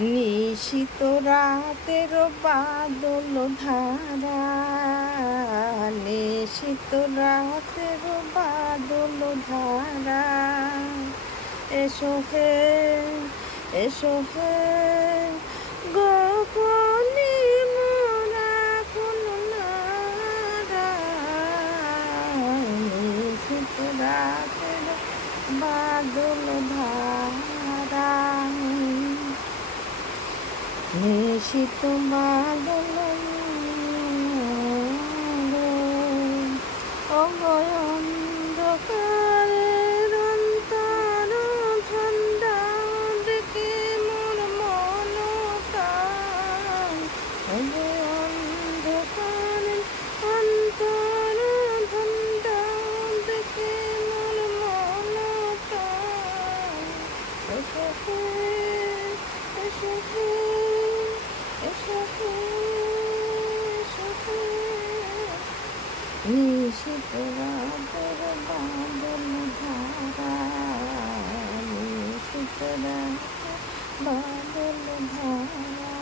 নিশীত রাতের বাদল ধারা, নিশীত রাতের বাদল ধারা, এসো হে, এসো হে গোপনে মোরা কোন নারা, নিশীত রাতের বাদল ধারা, নিশীত বাদল অন্ধকারের অন্তর ঠান্ডা দেখে মোর মনটান, অন্ধকারের অন্তর ঠান্ডা দেখে মোর মনটান, এসো হে, এসো হে, এসো হে, এসো হে, নিশীত রাতের বাদল ধারা, নিশীত রাতের বাদল ধারা।